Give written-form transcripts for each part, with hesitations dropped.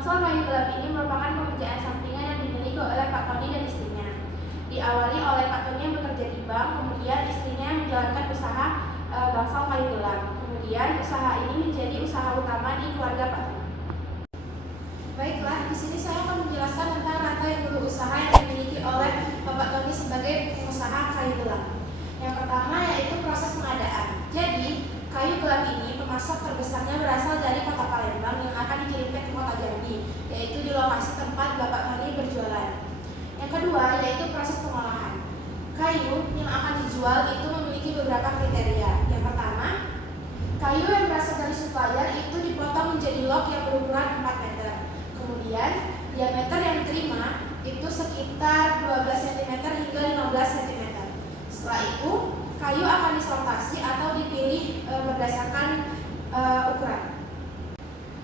Bangsal kayu gelap ini merupakan pekerjaan sampingan yang dimiliki oleh Pak Tony dan istrinya. Diawali oleh Pak Tony yang bekerja di bank, kemudian istrinya yang menjalankan usaha bangsal kayu gelap. Kemudian usaha ini menjadi usaha utama di keluarga Pak Tony. Baiklah, di sini saya akan menjelaskan tentang rantai hulu usaha yang dimiliki oleh Bapak Tony sebagai pengusaha kayu gelap. Yang pertama yaitu proses pengadaan. Jadi, kayu gelap ini pemasok terbesarnya berasal dari kota Palembang yang akan dikirimkan ke kota Jambi, yaitu di lokasi tempat Bapak Tony berjualan. Yang kedua yaitu proses pengolahan. Kayu yang akan dijual itu memiliki beberapa kriteria. Yang pertama, kayu yang berasal dari supplier itu dipotong menjadi log yang berukuran 4 meter. Kemudian, diameter yang diterima itu sekitar 12 cm hingga 15 cm. Setelah itu, kayu akan disortasi atau dipilih berdasarkan ukuran.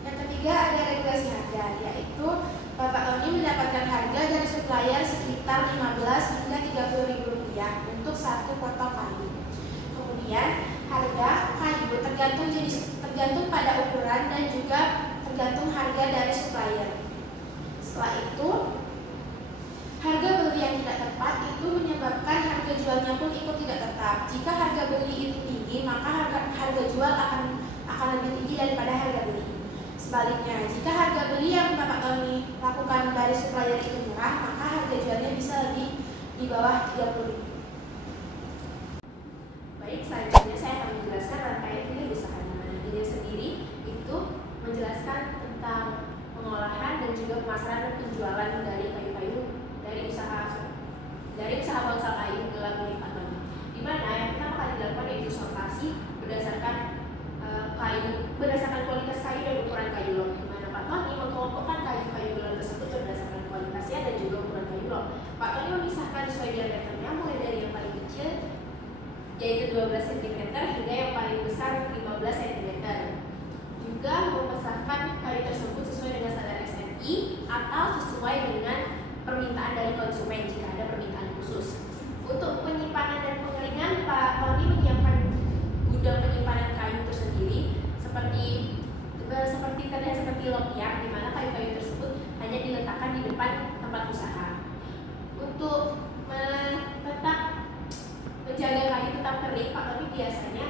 Yang ketiga ada regulasi harga, yaitu Bapak Tony mendapatkan harga dari supplier sekitar 15 hingga 30 ribu rupiah untuk satu potong kayu. Kemudian harga kayu tergantung pada ukuran dan juga tergantung harga dari supplier. Setelah itu, harga beli yang tidak tepat itu menyebabkan harga jualnya pun ikut tidak tetap. Jika harga beli itu tinggi, maka harga jual akan lebih tinggi daripada harga beli. Sebaliknya, jika harga beli yang Bapak Tony lakukan dari supplier itu murah, maka harga jualnya bisa lebih di bawah 30.000. Baik, selanjutnya saya akan menjelaskan rangkaian ini usaha. Ini sendiri itu menjelaskan tentang pengolahan dan juga pemasaran dan penjualan dari kayu-kayu dari usaha bangsal kayu gelap milik Pak Tony. Di mana yang pertama kali dilakukan yaitu sortasi berdasarkan kualitas kayu dan ukuran kayu log. Di mana Pak Tony mengelompokkan kayu-kayu gelap tersebut berdasarkan kualitasnya dan juga ukuran kayu log. Pak Tony memisahkan sesuai diameternya mulai dari yang paling kecil yaitu 12 cm hingga yang paling besar 15 cm. Juga memisahkan kayu tersebut sesuai dengan standar SNI atau sesuai dengan permintaan dari konsumen jika ada permintaan khusus. Untuk penyimpanan dan pengeringan, Pak Tony menyiapkan gudang penyimpanan kayu tersendiri terlihat seperti lokyang, di mana kayu-kayu tersebut hanya diletakkan di depan tempat usaha. Untuk tetap menjaga kayu tetap kering, Pak Tony biasanya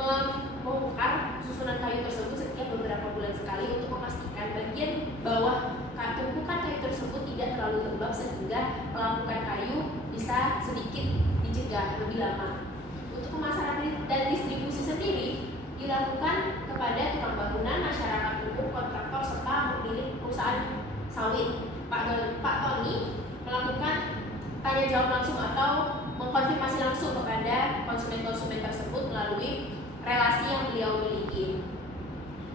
membongkar susunan kayu tersebut setiap beberapa bulan sekali untuk memastikan bagian bawah tumpukan kayu tersebut tidak terlalu lembab sehingga pelampukan kayu bisa sedikit dicegah lebih lama. Untuk pemasaran dan distribusi sendiri dilakukan kepada tukang bangunan, masyarakat umum, kontraktor serta pemilik perusahaan sawit. Pak Tony melakukan tanya jawab langsung atau mengkonfirmasi langsung kepada konsumen-konsumen tersebut melalui relasi yang beliau miliki.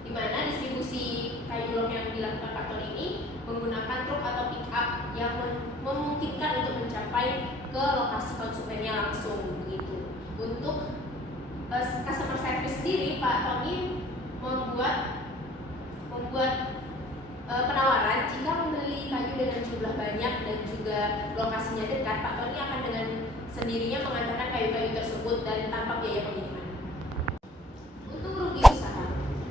Di mana distribusi kayu log yang dilakukan Pak Tony ini menggunakan truk atau pick up yang memungkinkan untuk mencapai ke lokasi konsumennya langsung begitu. Untuk customer service sendiri, Pak Tony membuat penawaran jika membeli kayu dengan jumlah banyak dan juga lokasinya dekat, Pak Tony akan dengan sendirinya mengantarkan kayu-kayu tersebut dan tanpa biaya pengiriman. Untuk rugi usaha,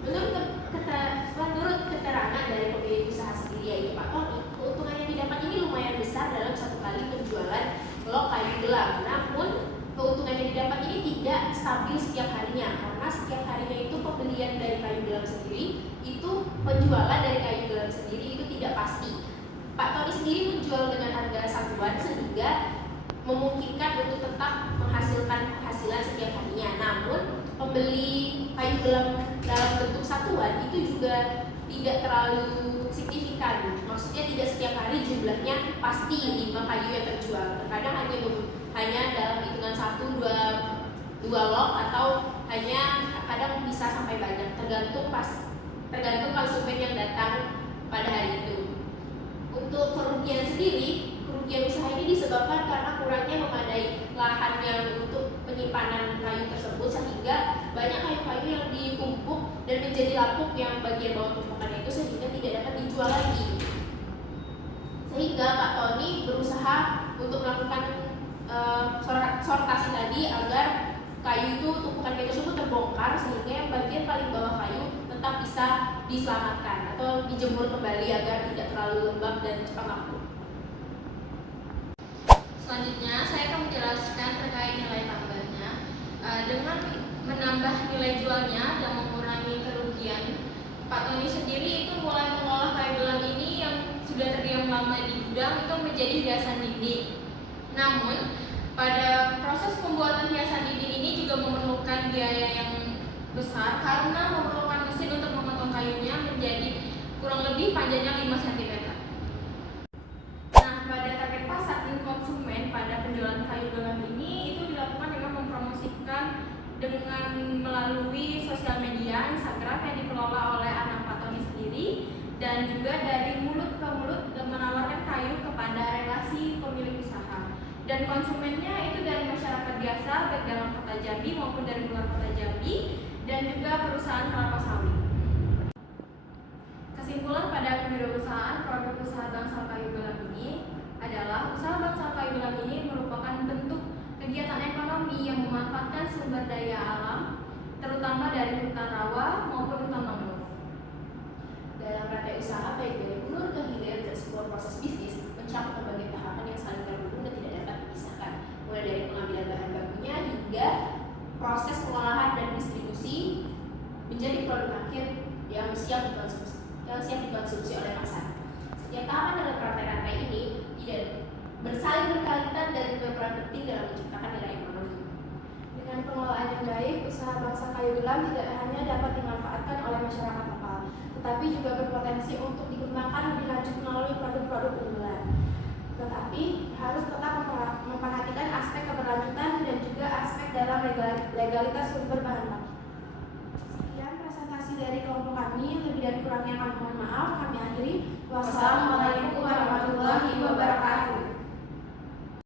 menurut keterangan dari pemilik usaha sendiri yaitu Pak Tony, keuntungan yang didapat ini lumayan besar dalam satu kali penjualan log kayu gelap. Namun keuntungan yang didapat ini tidak stabil setiap harinya, karena setiap harinya itu pembelian dari kayu gelap sendiri itu penjualan dari kayu gelap sendiri itu tidak pasti. Pak Tony sendiri menjual dengan harga satuan sehingga memungkinkan untuk tetap menghasilkan penghasilan setiap harinya. Namun pembeli kayu gelap dalam bentuk satuan itu juga tidak terlalu signifikan. Maksudnya tidak setiap hari jumlahnya pasti 5 kayu yang terjual. Terkadang hanya dalam hitungan 1-2 log atau hanya kadang bisa sampai banyak, tergantung konsumen yang datang pada hari itu. Untuk kerugian sendiri, kerugian usaha ini disebabkan karena kurangnya memadai lahan yang untuk penyimpanan kayu tersebut sehingga banyak kayu-kayu yang ditumpuk dan menjadi lapuk yang bagian bawah tumpukannya itu sehingga tidak dapat dijual lagi. Sehingga Pak Tony berusaha untuk melakukan sortasi tadi agar kayu itu tumpukan kayu tersebut terbongkar sehingga yang bagian paling bawah kayu tetap tetap bisa diselamatkan atau dijemur kembali agar tidak terlalu lembab dan cepat laku. Selanjutnya, saya akan menjelaskan terkait nilai tambahnya. Dengan menambah nilai jualnya dan mengurangi kerugian, Pak Tony sendiri itu mulai mengolah kayu gelang ini yang sudah terdiam lama di gudang itu menjadi hiasan dinding. Namun, pada proses pembuatan hiasan dinding ini juga memerlukan biaya yang besar karena memerlukan mesin untuk memotong kayunya menjadi kurang lebih panjangnya 5 cm. Nah, pada target pasar dan konsumen pada penjualan kayu gelang ini itu dilakukan dengan mempromosikan dengan melalui sosial media Instagram yang dikelola oleh anak Pak Tony sendiri, dan juga dari mulut ke mulut dan menawarkan kayu kepada relasi pemilik usaha. Dan konsumennya itu dari masyarakat biasa baik dalam kota Jambi maupun dari luar kota Jambi, dan juga perusahaan kelapa sawit. Kesimpulan pada kewirausahaan produk usaha bangsal kayu gelang ini adalah usaha bangsal kayu gelang ini merupakan bentuk kegiatan ekonomi yang memanfaatkan sumber daya alam, terutama dari hutan rawa maupun hutan mangrove. Dalam rantai usaha baik dari hulu ke hilir dan sebuah proses bisnis mencakup berbagai tahapan yang saling terhubung dan tidak dapat dipisahkan, mulai dari pengambilan bahan bakunya hingga proses pengolahan dan distribusi menjadi produk akhir yang siap dikonsumsi oleh pasar. Setiap tahapan dalam rantai-rantai ini tidak bersaling berkaitan dan berperan penting dalam menciptakan nilai ekonomi. Dengan pengelolaan yang baik, usaha bangsal kayu gelang tidak hanya dapat dimanfaatkan oleh masyarakat lokal, tetapi juga berpotensi untuk dikembangkan lebih lanjut melalui produk-produk unggulan. Tetapi harus tetap memperhatikan aspek keberlanjutan dan juga aspek dalam legalitas sumber bahan baku. Sekian presentasi dari kelompok kami, lebih dan kurangnya kami mohon maaf. Kami akhiri. Wassalamualaikum warahmatullahi wabarakatuh.